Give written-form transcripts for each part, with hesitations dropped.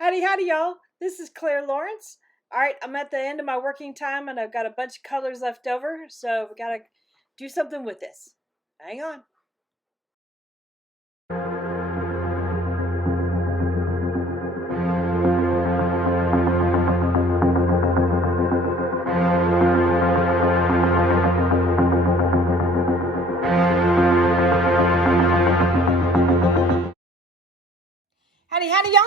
Howdy, howdy, y'all. This is Clara Lawrence. All right, I'm at the end of my working time and I've got a bunch of colors left over, so we gotta do something with this. Hang on. Howdy, howdy, y'all.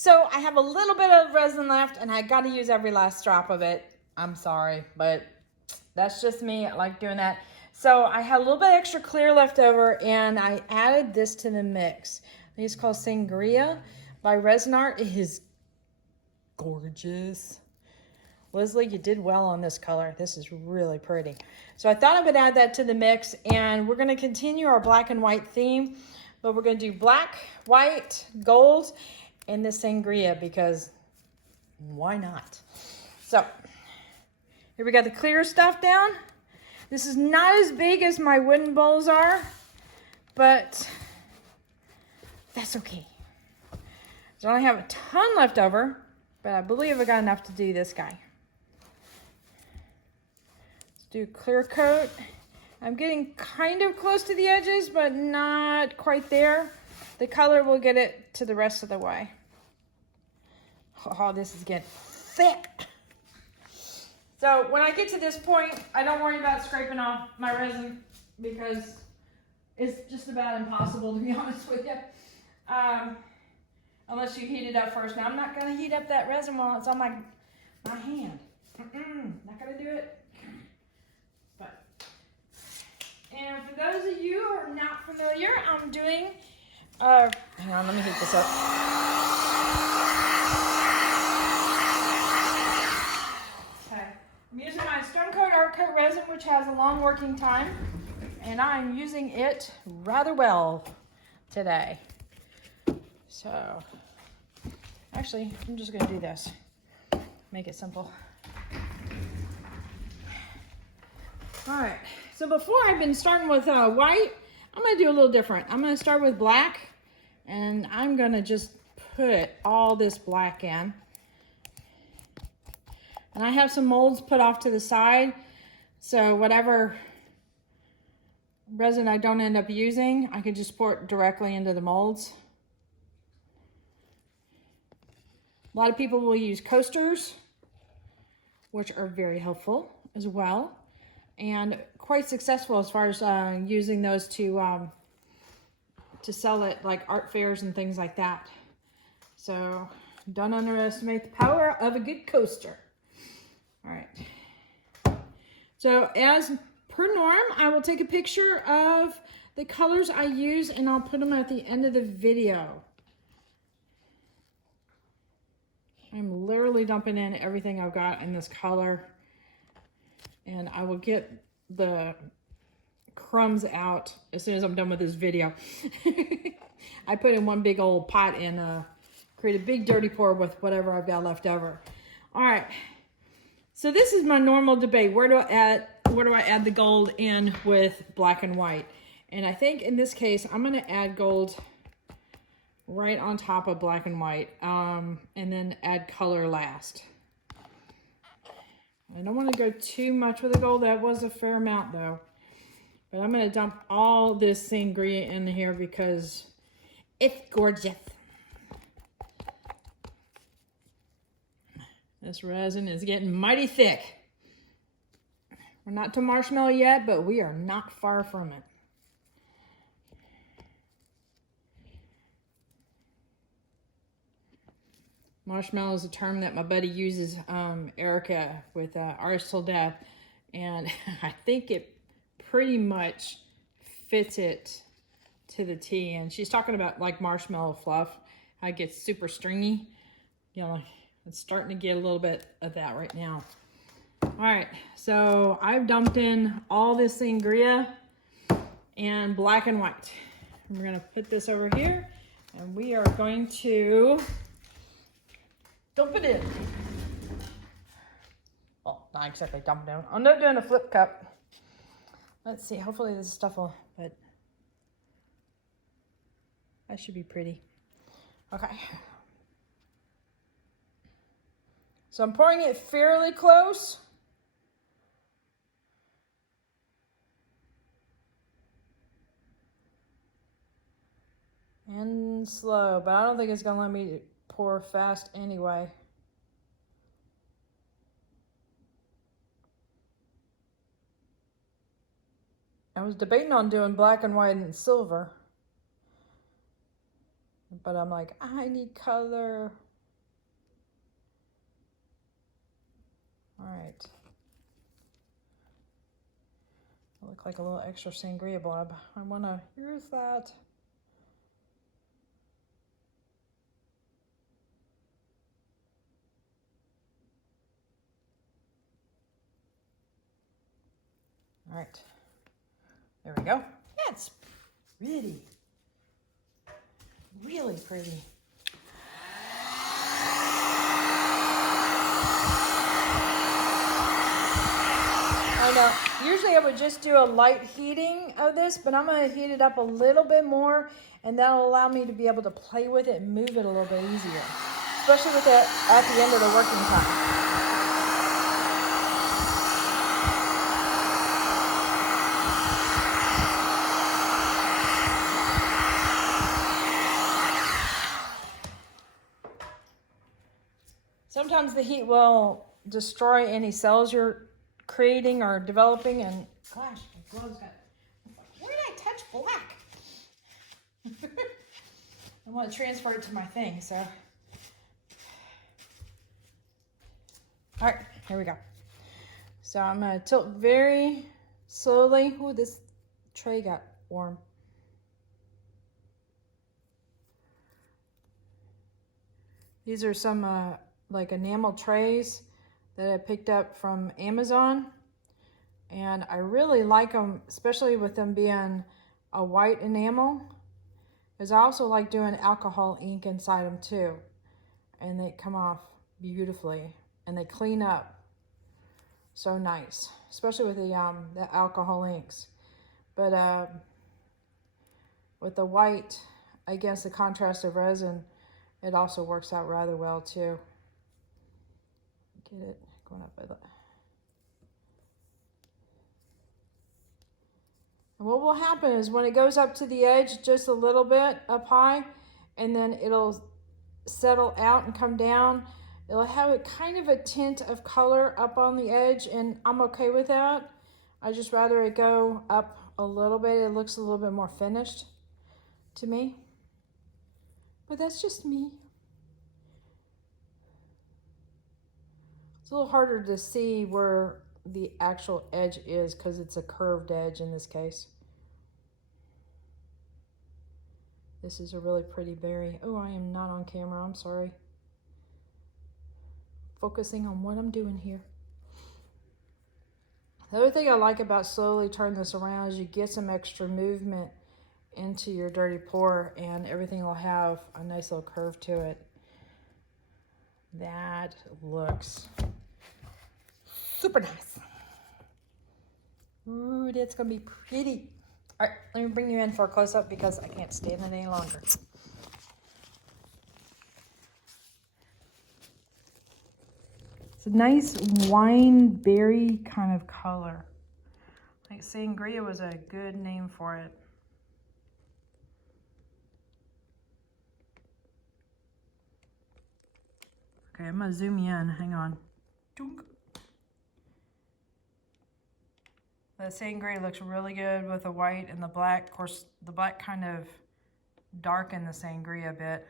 So I have a little bit of resin left and I gotta use every last drop of it. I'm sorry, but that's just me. I like doing that. So I had a little bit extra clear left over and I added this to the mix. I think it's called Sangria by Resin Art. It is gorgeous. Leslie, you did well on this color. This is really pretty. So I thought I would add that to the mix, and we're going to continue our black and white theme, but we're going to do black, white, gold, and this sangria because why not? So here we got the clear stuff down. This is not as big as my wooden bowls are, but that's okay. So I only have a ton left over, but I believe I got enough to do this guy. Do clear coat. I'm getting kind of close to the edges, but not quite there. The color will get it to the rest of the way. Oh, this is getting thick. So when I get to this point, I don't worry about scraping off my resin because it's just about impossible, to be honest with you. Unless you heat it up first. Now I'm not gonna heat up that resin while it's on my hand. Not gonna do it. And for those of you who are not familiar, I'm doing, hang on, let me heat this up. Okay, I'm using my Stone Coat Art Coat resin, which has a long working time, and I'm using it rather well today. So, actually, I'm just gonna do this, make it simple. All right, so before I've been starting with white, I'm gonna do a little different. I'm gonna start with black, and I'm gonna just put all this black in. And I have some molds put off to the side, so whatever resin I don't end up using, I can just pour it directly into the molds. A lot of people will use coasters, which are very helpful as well. And quite successful as far as using those to sell at like art fairs and things like that. So don't underestimate the power of a good coaster. All right. So as per norm, I will take a picture of the colors I use and I'll put them at the end of the video. I'm literally dumping in everything I've got in this color. And I will get the crumbs out as soon as I'm done with this video. I put in one big old pot and create a big dirty pour with whatever I've got left over. All right, so this is my normal debate. Where do I add the gold in with black and white? And I think in this case, I'm gonna add gold right on top of black and white, and then add color last. I don't want to go too much with the gold. That was a fair amount though. But I'm going to dump all this sangria in here because it's gorgeous. This resin is getting mighty thick. We're not to marshmallow yet, but we are not far from it. Marshmallow is a term that my buddy uses, Erica, with Artists Till Death, and I think it pretty much fits it to the T. And she's talking about like marshmallow fluff, how it gets super stringy. You know, it's starting to get a little bit of that right now. All right, so I've dumped in all this sangria and black and white. We're gonna put this over here, and we are going to dump it in. Oh, not exactly dump it in. I'm not doing a flip cup. Let's see, hopefully this stuff will, but that should be pretty. Okay. So I'm pouring it fairly close. And slow, but I don't think it's gonna let me pour fast anyway. I was debating on doing black and white and silver, but I'm like, I need color. All right. I look like a little extra sangria blob. I wanna use that. All right, there we go. That's pretty, really pretty. I know, usually I would just do a light heating of this, but I'm gonna heat it up a little bit more, and that'll allow me to be able to play with it and move it a little bit easier, especially with it at the end of the working time. Sometimes the heat will destroy any cells you're creating or developing, and gosh, my gloves got, where did I touch black? I want to transfer it to my thing, so. All right, here we go. So I'm gonna tilt very slowly. Ooh, this tray got warm. These are some like enamel trays that I picked up from Amazon, and I really like them, especially with them being a white enamel, because I also like doing alcohol ink inside them too, and they come off beautifully and they clean up so nice, especially with the alcohol inks. But with the white, I guess the contrast of resin, it also works out rather well too. Get it going up with it. And what will happen is when it goes up to the edge just a little bit up high, and then it'll settle out and come down, it'll have a kind of a tint of color up on the edge, and I'm okay with that. I just rather it go up a little bit. It looks a little bit more finished to me, but that's just me. It's a little harder to see where the actual edge is because it's a curved edge in this case. This is a really pretty berry. Oh, I am not on camera, I'm sorry. Focusing on what I'm doing here. The other thing I like about slowly turning this around is you get some extra movement into your dirty pour, and everything will have a nice little curve to it. That looks super nice. Ooh, that's gonna be pretty. All right, let me bring you in for a close-up because I can't stand it any longer. It's a nice wine berry kind of color. I think Sangria was a good name for it. Okay, I'm gonna zoom you in, hang on. Dunk. The Sangria looks really good with the white and the black. Of course, the black kind of darkened the Sangria a bit.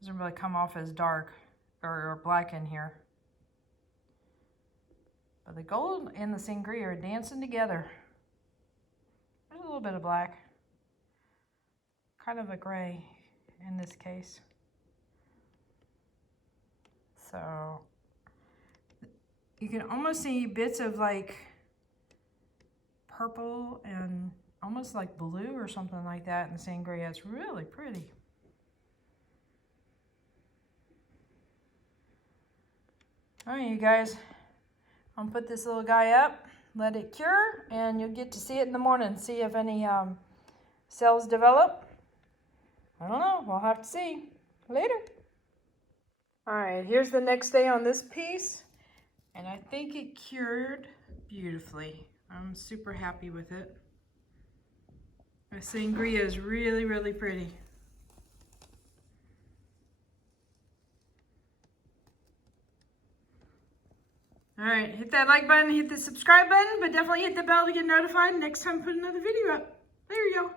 Doesn't really come off as dark or black in here. But the gold and the Sangria are dancing together. There's a little bit of black. Kind of a gray in this case. So you can almost see bits of like purple and almost like blue or something like that in the Sangria. It's really pretty. All right, you guys, I'm gonna put this little guy up, let it cure, and you'll get to see it in the morning, see if any cells develop. I don't know, we'll have to see. Later. All right, here's the next day on this piece. And I think it cured beautifully. I'm super happy with it. The sangria is really, really pretty. All right, hit that like button, hit the subscribe button, but definitely hit the bell to get notified next time I put another video up. There you go.